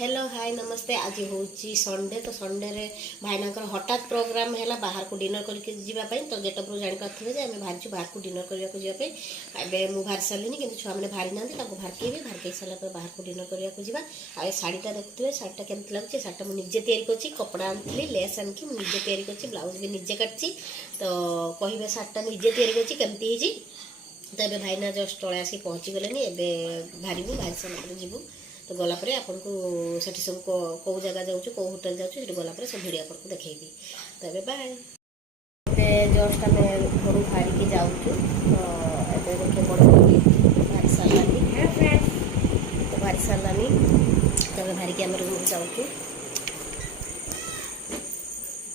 Hello hi नमस्ते। आज हूँ संडे तो संडे रे भाईना हठात प्रोग्राम है बाहर को डिनर करके जावाई तो गेटअप जानी पारे आम बाहर बाहर को डिनर करने जावाई मुझे बाहर सारे कि छुआ मैंने बाहरी ना बाहर सारा बाहर को डिनर करने जा आ शाढ़ीटा देखुए शाढ़ीटा केमती लगे शाढ़ीटा मुझे निजे तैयारी कपड़ा आनी लेस आनिकी निजे तैयारी ब्लाउज भी निजे काटी तो कहे शाढ़ीटा निजे तैयारी केमती तो ये भाईना जस्ट तले आसिक पहुँची गले बाहर बाहर सारा जीवु तो गलापर आपन को सेठी सब कौ जगह जाऊँ कौ होटेल जाऊँ गलापर सब भिडियो आपको देखी तो ये बाय जस्ट आम घर बाहर की जाऊँ तो ये देखिए बड़ बाहर सारानी तो बाहर सारानी तो बाहर की आम रूम जाऊँ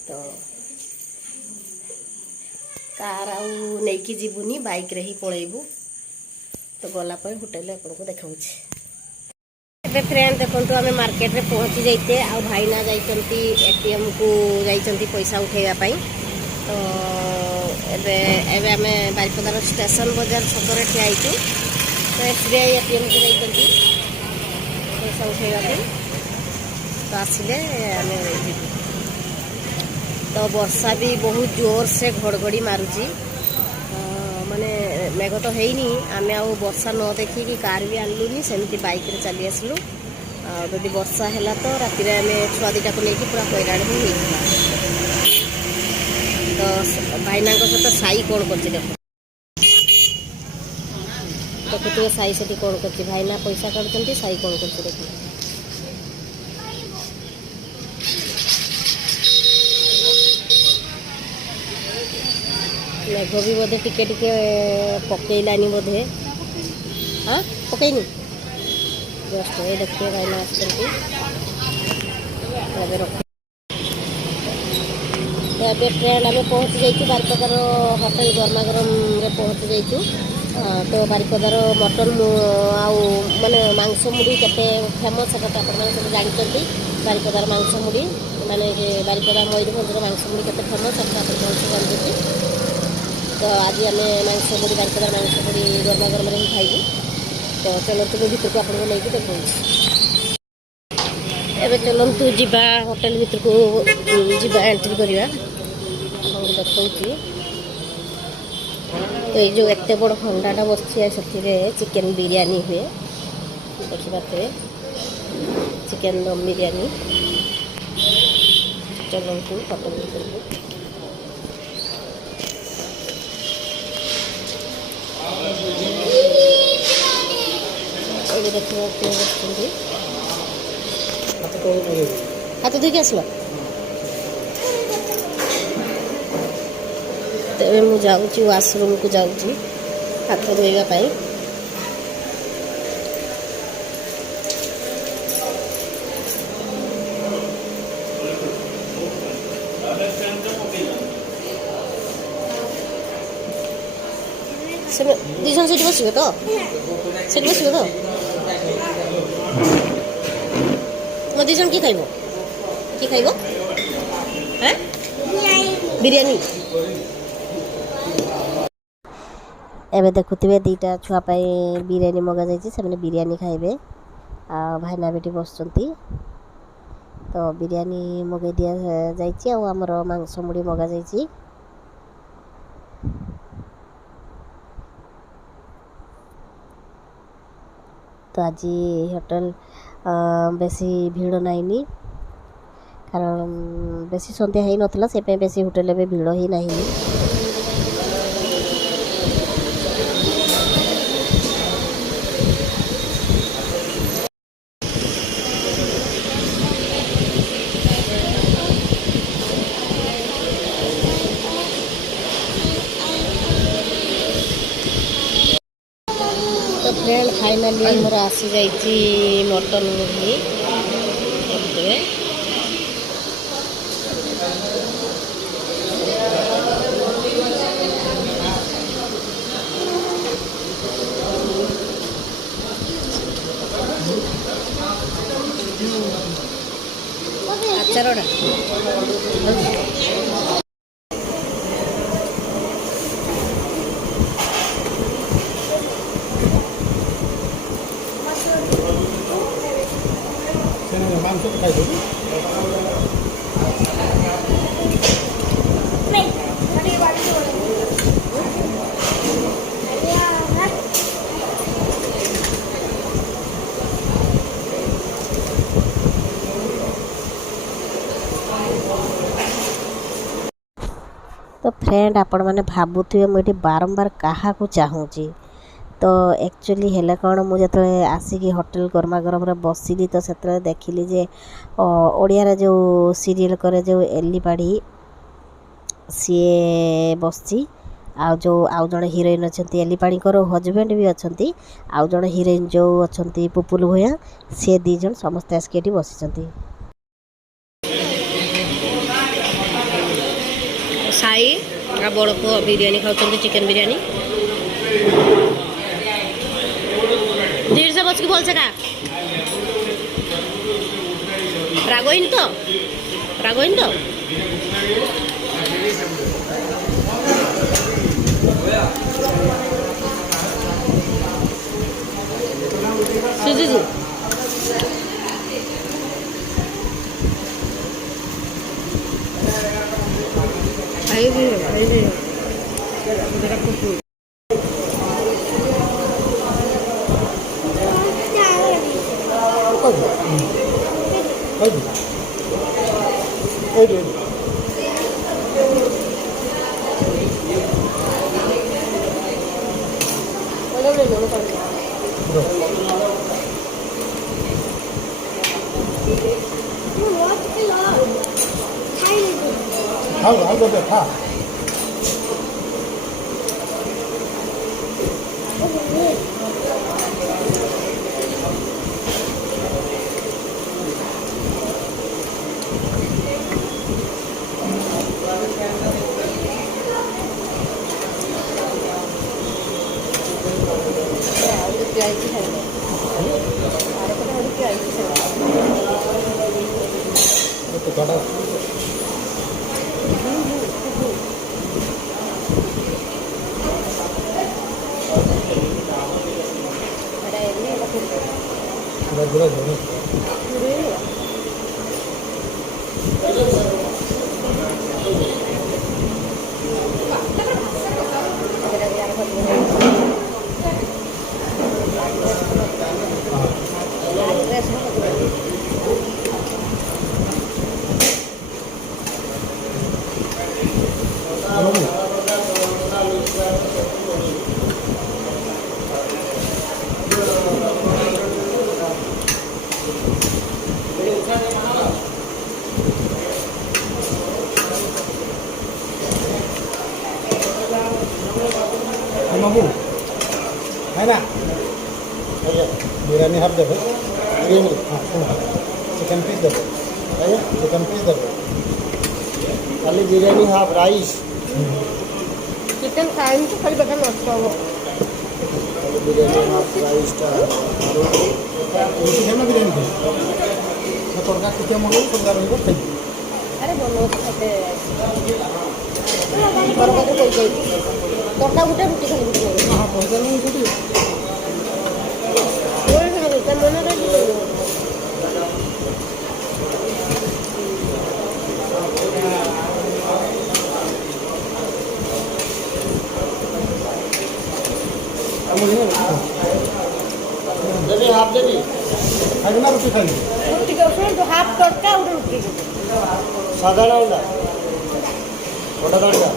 तो कार आउ नहीं जीवनी बाइक रे ही पलैबू तो गलापर होटेल आपको देखा फ्रेंड देखो आम मार्केट रे पहुँची जाइए आ भाईना जाइए एटीएम को जाइए पैसा उठेवाई तो एबे आम बारिपदार स्टेशन बाजार छकर ठियाई तो एसबीआई एटीएम को जाइए पैसा उठेवाई तो आसिले आम तो वर्षा भी बहुत जोर से घड़घड़ी मारुची माने मेघ तो है आम आ वर्षा न देखिकी कार भी आनलुनी सेमती बाइक रे चली आसलु जदि वर्षा है तो राति आम छुआ दीटा को लेकिन पूरा हैरान भी होता तो भाईना सहित साई कौन कर देखुए साई से कौन कर भाईना पैसा काटुंट साई कौन कर देखिए मेघ भी बोधे टिके टिके पकईलानी बोधे हाँ पकईनी जस्ट ये देखिए भाईना आसते ट्रेन आम पहुँची जाइए बारिपदार होटेल गर्मा गरम रे पहुँची जाइए तो बारिपदार मटन आउ माने मांस मुड़ी केते फेमस है तो आप सब जानते बारिपदार मांस मुड़ी माने बारिपदा मयूरभंजर मांस मुड़ी केते फेमस है आप जानते तो आज आम मांस मुड़ी बारिपदार मांस मुड़ी गर्मा गरम ही खाइबू तो चलतु भर को आपको लेकिन देखो एवं चलतु जा होटेल भर को जा एंट्री करवा देखा तो ये जो एत बड़ हंडाटा बस से चिकेन बिरयानी हुए देखिए चिकेन दम बिरयानी चलतु होटेल भर को देखिए हाथ धोक आसल तेरे मुझे जाऊँगी वाशरूम को जाऊँगी हाथ धोवाई दिज सीट बस तो सीट बस तो मो दिज कि खाइब कि खाइब हाँ बिरयानी एवं देखुए दीटा छुआपाई बिरयानी मगा जाने बिरयानी खाइबे आ भाईना बेटी बस तो बिरयानी मगै दि जामर मांस मुड़ी मगा जा तो आज होटेल बेसी भीड़ नाइनी कारण बेसी सन्ध्या ही नथला से बेसी होटेल में भीड़ ही नहीं तो फ्रेंड फाइनाली मोर आसी जाइए मटन मुरली आचार मांस तो खाई तो फ्रेंड आपण मैंने भावुवे मुझे बारंबार क्या चाहूँगी तो एक्चुअली है कौन मुझे आसिक होटेल गरमा गरम बसिली तो से देखिली जे ओडिया जो सीरियल करे जो एली बाड़ी सी बसी आउ जो आउ जड़े हिरोइन अच्छा एली पाणीकर हजबैंड भी अच्छा आउ जड़े हिरोइन जो अच्छा पुपुल भूया सी दीज समस्ते आसिक बसी साई आ बड़ पुआ बिरियानी खाऊँ चिकेन बिरियानी धीरे से बस की बोल सका रागोइन तो जी आई हाउ गो खा बाबू है ना बिरयानी हाफ देवे बिरयानी हाँ चिकन पीस देवे भैया चिकन पीस देवे खाली बिरयानी हाफ राइस चिकन खाई तो खाली बटन नष्ट हो खाली बिरयानी हाफ राइस टा है ना बिरयानी तो तड़का कितना मंगो तड़का रहइबो खाइ अरे बोलो खाते बरका तो कोई कोई तड़का गुटा रुटी खाली गुटी हाँ पैसा नहीं छुट्टी बोल खाली तन मन रही देवी हाफ देवी खाइए ना रोटी खाइए रुटी के उसमें तो हाफ तड़का और रुटी साधारण होगा बड़ा तड़का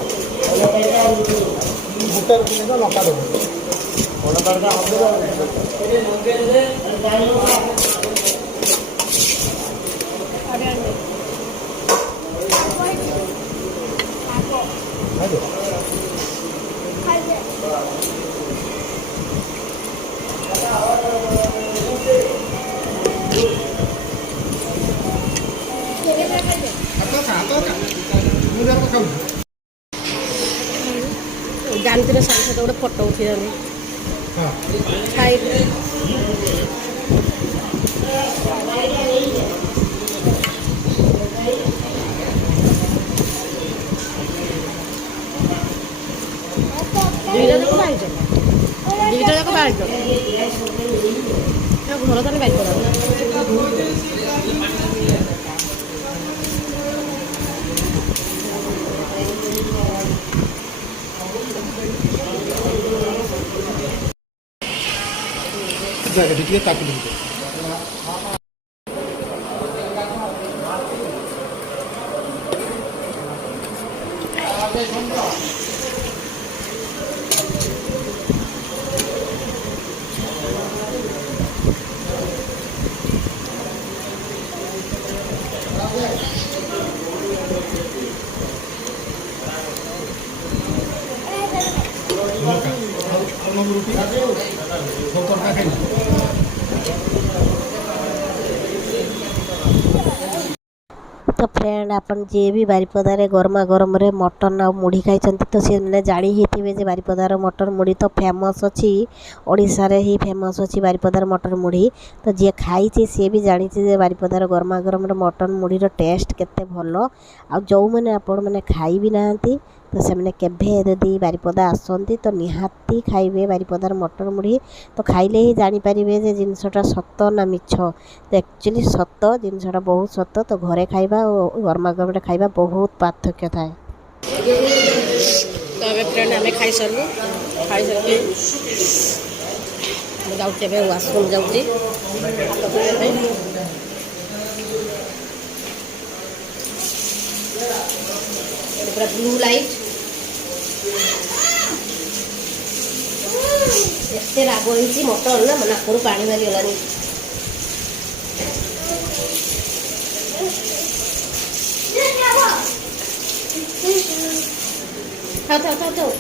बुटा रुटी का लौका दो बड़ा तड़का हम लोग जानते ना साथ गोटे फोटो उठी खाई दुईटा जाक बाहर दुईटा जाक बाहर घर तो बाहर ଏଠି ଟିକେ ତାକୁ ଟିକେ ରୁଟି ତରକା ଖାଇଲି। तो फ्रेंड आपन जे भी बारिपदारे गरमा गरम रे मटन आ मुढ़ी खाई तो सी मैंने जानी ही थे जे बारिपदार मटन मुढ़ी तो फेमस अच्छी ओडिशा रे ही फेमस अच्छी बारिपदार मटन मुढ़ी। तो जी खाई सी भी जानी जे बारिपदार गरमा गरम रे मटन मुढ़ी रो टेस्ट केते भलो। आ जो मैंने आपण मैंने खाई भी नांती तो से मैंने केभे यदि बारिपदा आसती तो निहाती खाइबे बारिपदार मटन मुढ़ी। तो खाइले ही जानी पारिबे जे जिनसटा सत ना मिछ। तो एक्चुअली सत जिनसटा बहुत सत। तो घरे खाइबा और गरमा गरम खाइबा बहुत पार्थक्य थाए। तो अबे फ्रेंड आम खाई सरलु खाई सरके जाऊँ वाशरूम जाऊँगी पूरा ब्लू लाइट एते राग होती मटन ना नाकरू पानी बाहरी गलानी। खाओ खाओ खाओ खाओ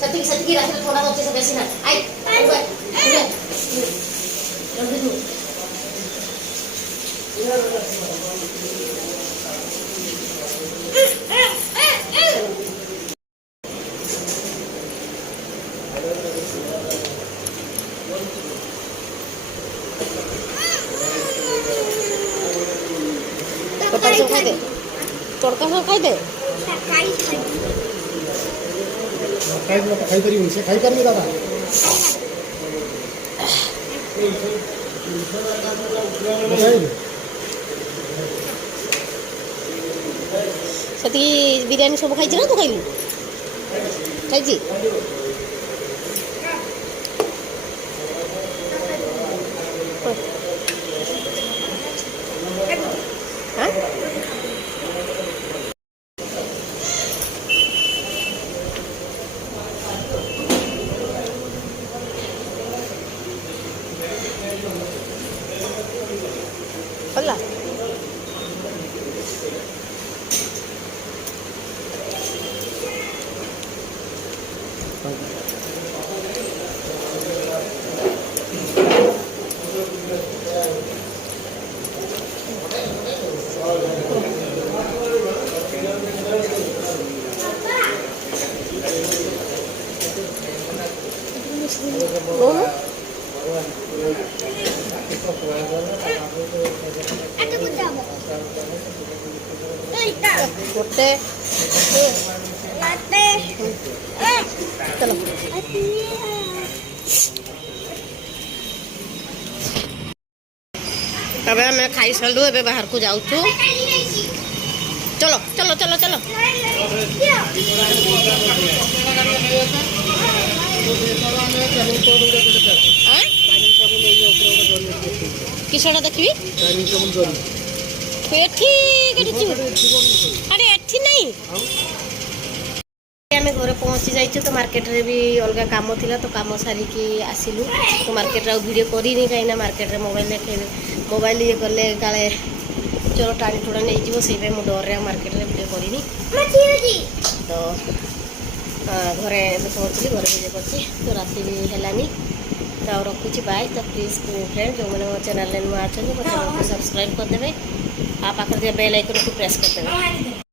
सती सती रात थोड़ा बच्चे से बेसी ना आई तड़का सब खाई दे तड़का सब खाई दे खाई पारी से खाई पारी दादा सती बिरयानी सब खाई ना तू खाइलु खाई होला गोटे चलो तबे मैं खाई सारू ए बाहर को जाऊँ चलो चलो चलो चलो किसटा देखी अरे एठी नहीं आम घर पहुँची जाइए तो मार्केट रे भी अलग काम थिला तो काम सारिकी आसिलु तो मार्केट रे वीडियो करिनी कहीं मार्केट रे मोबाइल देखेबे मोबाइल ये कले काले चलो टाणी टुड़ा नहीं जीव से मुझे डर रे मार्केट रे वीडियो करिनी तो घरे पहुँचली घर वीडियो करছি तो राति भी हेलानी तो रखुची बाय। तो प्लीज फ्रेंड जो मैंने मो चैनल नुआ अच्छा चैनल को सब्सक्राइब करदे आ पाखर बेल आइकन को प्रेस करदे।